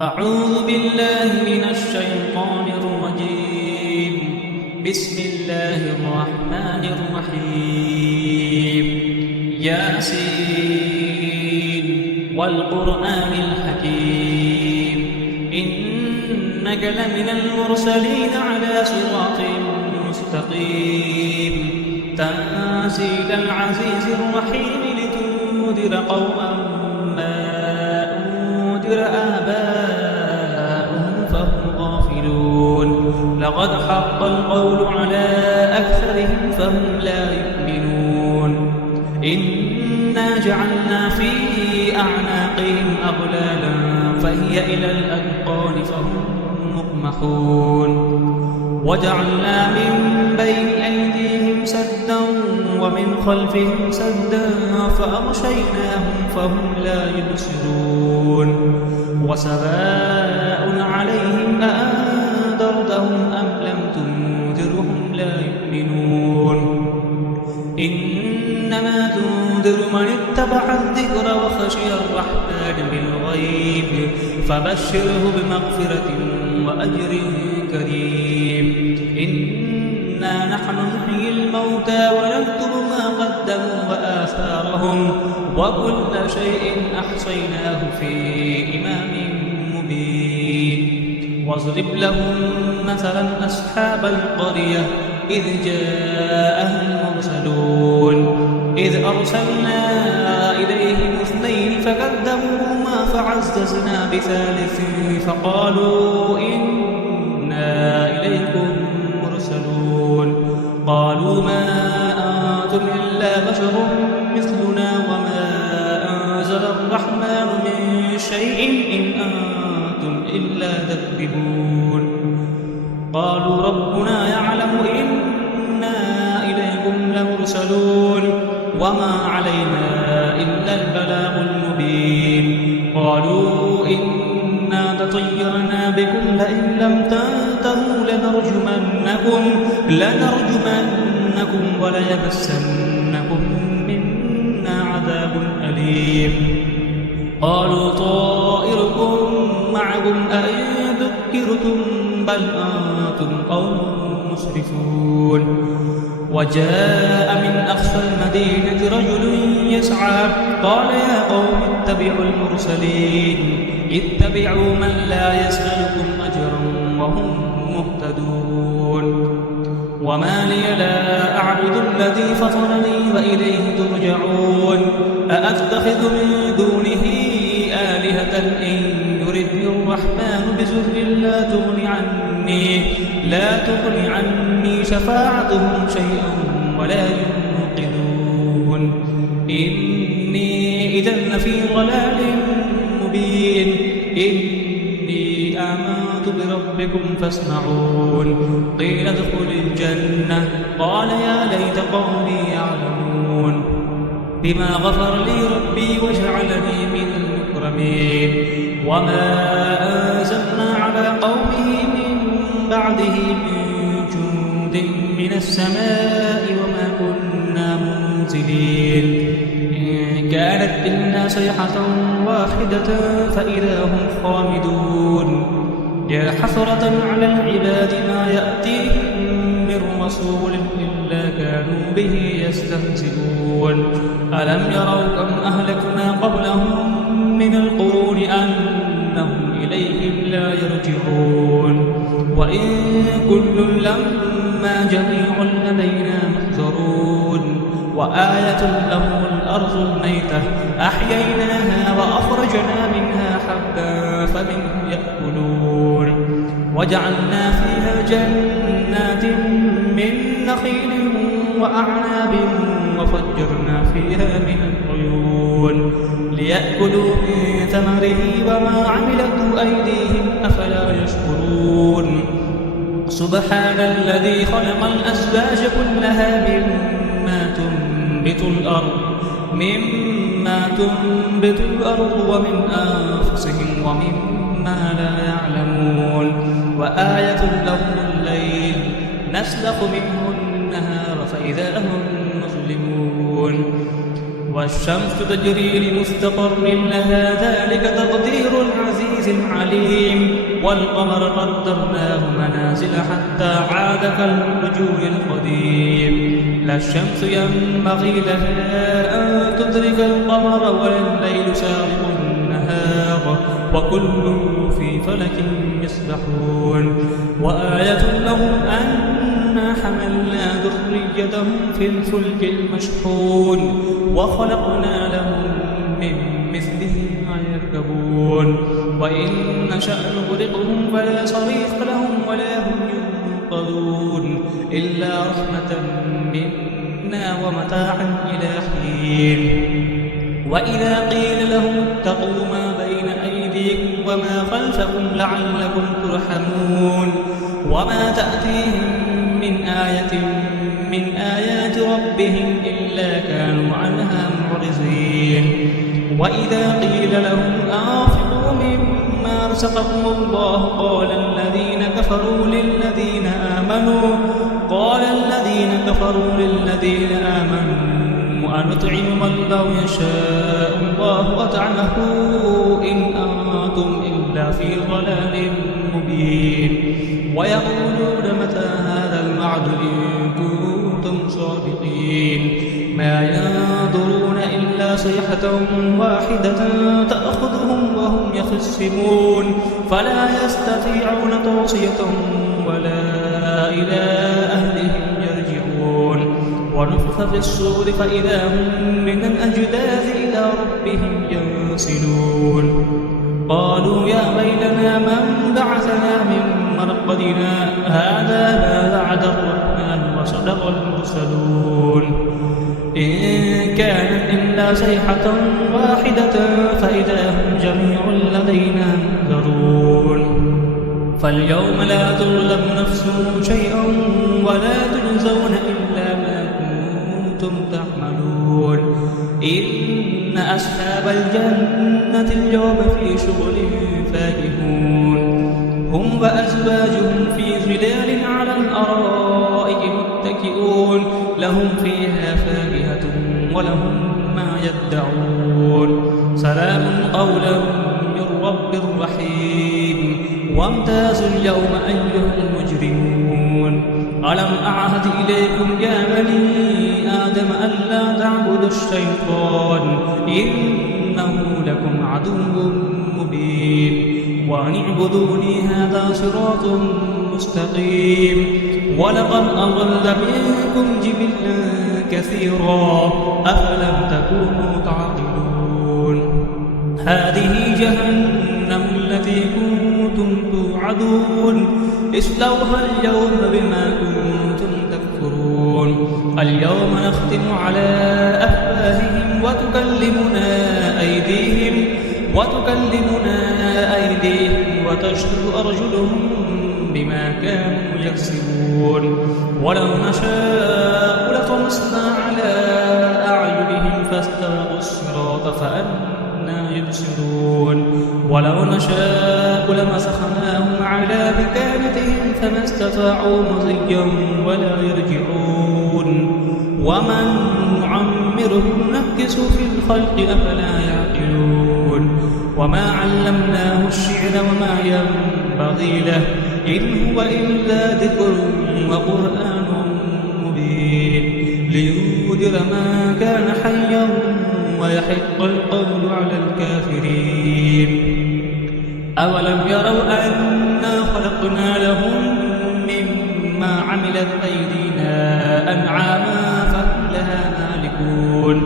أعوذ بالله من الشيطان الرجيم. بسم الله الرحمن الرحيم. ياسين والقرآن الحكيم إنك لمن المرسلين على صراط مستقيم تنزيل العزيز الرحيم لتنذر قوما ما أنذر آباؤهم فهم غافلون. لقد حق القول على أكثرهم فهم لا يؤمنون. إنا جعلنا في أعناقهم أغلالا فهي إلى الأذقان فهم مقمحون. وجعلنا من بين أيديهم سدا ومن خلفهم سدا فأغشيناهم فهم لا يبصرون. وسواء عليهم أأنذرتهم أم لم تنذرهم لا يؤمنون. إنما تنذر من اتبع الذكر وخشي الرحمن بالغيب فبشره بمغفرة وأجر كريم. إنا نحن نحيي الموتى ونكتب ما قدموا وآثارهم وكل شيء أحصيناه في إمام مبين. واضرب لهم مثلا أصحاب القرية إذ جاءها المرسلون إذ أرسلنا إليهم اثنين فكذبوهما فعززنا بثالث فقالوا إنا إليكم مرسلون. قالوا ما أنتم إلا بشر مثلنا وما أنزل الرحمن من شيء إن أنتم إلا تكذبون. قالوا ربنا يعلم إنا إليكم لمرسلون وما علينا إلا البلاغ المبين. قالوا إنا تطيرنا بكم لئن لم تنتهوا لنرجمنكم وليمسنكم منا عذاب أليم. قالوا طائركم معكم أئن ذكرتم بل أنتم قوم مسرفون. وجاء من أقصى المدينة رجل يسعى قال يا قوم اتبعوا المرسلين اتبعوا من لا يسألكم أجرا وهم مهتدون. وما لي لا أعبد الذي فطرني وإليه ترجعون. أأتخذ من دونه آلهة إن يردني الرحمن بضر لا تغني عني شفاعتهم شيئا ولا ينقذون. إني إذا لفي ضلال مبين. إني آمنت بربكم فاسمعون. قيل ادخل الجنة قال يا ليت قومي يعلمون بما غفر لي ربي وجعلني من المكرمين. وما أنزلنا على قومه من بعده من جند من السماء وما كنا منزلين. إن كانت إلا صيحة واحدة فإذا هم خامدون. يا حسرة على العباد ما يأتيهم من رسول إلا كانوا به يستهزئون. ألم يروا كم أهلكنا قبلهم من القرون أنهم إليهم لا يرجعون. وإن كل لما جميع لدينا محضرون. وآية لهم الأرض الميتة أحييناها وأخرجنا منها حبا فمنه يأكلون. وجعلنا فيها جنات من نخيل وأعناب وفجرنا فيها من العيون ليأكلوا من ثمره وما عملته أيديهم أفلا يشكرون. سبحان الذي خلق الأزواج كلها مما تنبت الأرض ومن أنفسهم ومما لا يعلمون. وآية لهم الليل نسلخ منه النهار فإذا هم مظلمون. والشمس تجري لمستقر لها ذلك تقدير العزيز عزيز عليم والقمر قدرناه منازل حتى عاد كالرجول القديم لا الشمس ينبغي لها أن تدرك القمر ولا الليل سابق النهار وكل في فلك يسبحون وآية لهم أنا حملنا ذريتهم في الفلك المشحون وخلقنا لهم من مثله ما يركبون وإن نشأ نغرقهم فلا صريخ لهم ولا هم ينقذون إلا رحمة منا ومتاعا إلى حين وإذا قيل لهم اتقوا ما بين أيديكم وما خلفكم لعلكم ترحمون وما تأتيهم من آية من آيات ربهم إلا كانوا عنها معرضين وإذا قيل لهم أنفقوا مما رزقكم الله قال الذين كفروا للذين آمنوا أنطعم من لو يشاء الله أطعمه إن أنتم إلا في ضلال مبين ويقولون متى هذا الوعد إن كنتم صادقين ما ينظرون إلا صيحة واحدة تأخذهم وهم يخصمون فلا يستطيعون توصية ولا إلى أهلهم يرجعون ونفخ في الصور فإذا هم من الأجداث إلى ربهم ينسلون قالوا يا ويلنا من بعثنا من مرقدنا هذا ما وعد الرحمن وصدق المرسلون إن كانت إلا صيحة واحدة فإذا هم جميع لدينا منذرون فاليوم لا تظلم نفس شيئا ولا تجزون إلا ما كنتم تعملون إن أصحاب الجنة اليوم في شغل فاكهون هم وأزواجهم في ظلال على الأرائك متكئون لهم فيها فاكهة ولهم ما يدعون سلام قولا من رب رحيم وامتازوا اليوم أيها المجرمون ألم أعهد إليكم يا بني آدم ألا تعبدوا الشيطان إنه لكم عدو مبين وأن اعبدوني هذا صراط مستقيم ولقد أضل منكم جبلا كثيرا أفلم تكونوا تعقلون هذه جهنم التي كنتم توعدون اصلوها اليوم بما كنتم تكفرون اليوم نختم على أفواههم وتكلمنا أيديهم وتشهد أرجلهم بما كانوا يكسبون ولو نشاء لطمسنا على أعينهم فاستبقوا الصراط فأنى يبصرون ولو نشاء لمسخناهم على مكانتهم فما استطاعوا مضيا ولا يرجعون ومن نعمره نكس في الخلق أفلا يعقلون وما علمناه الشعر وما ينبغي له إن هو إلا ذكر وقرآن مبين لينذر ما كان حيا ويحق القول على الكافرين أولم يروا أنا خلقنا لهم مما عملت أيدينا أنعاما فهم لها مالكون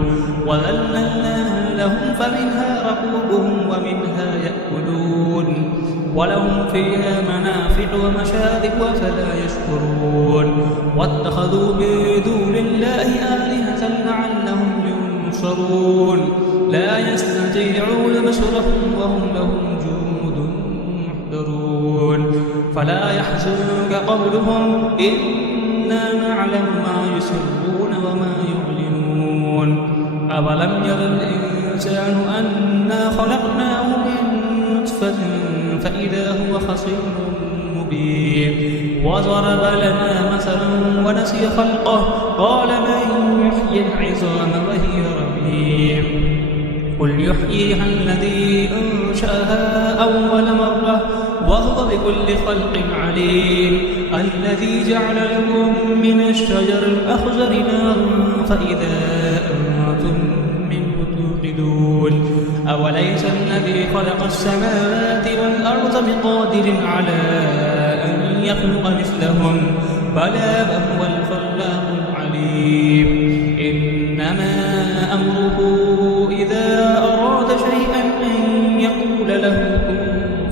وذللناها لهم فمنها ركوبهم ومنها يأكلون ولهم فيها منافع ومشارب وفلا يشكرون واتخذوا من دون الله آلهة لعلهم ينصرون لا يستطيعون نصرهم وهم لهم جند محضرون فلا يحزنك قولهم إنا نعلم ما يسرون وما يعلنون أولم ير الإنسان أنا خلقناه من نطفة فإذا هو خصيم مبين وضرب لنا مثلا ونسي خلقه قال من يحيي العظام وهي رميم قل يحييها الذي أنشأها أول مرة وهو بكل خلق عليم الذي جعل لكم من الشجر الأخضر نارا فإذا أنتم منه توقدون أوليس الذي خلق السماوات والأرض بقادر على أن يخلق مثلهم بلى وهو الخلاق العليم إنما أمره إذا أراد شيئا أن يقول له كن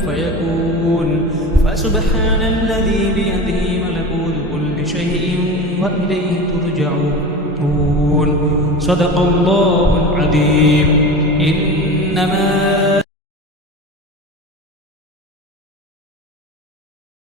فيكون فسبحان الذي بيده ملكوت كل شيء وإليه ترجعون صدق الله العظيم إنما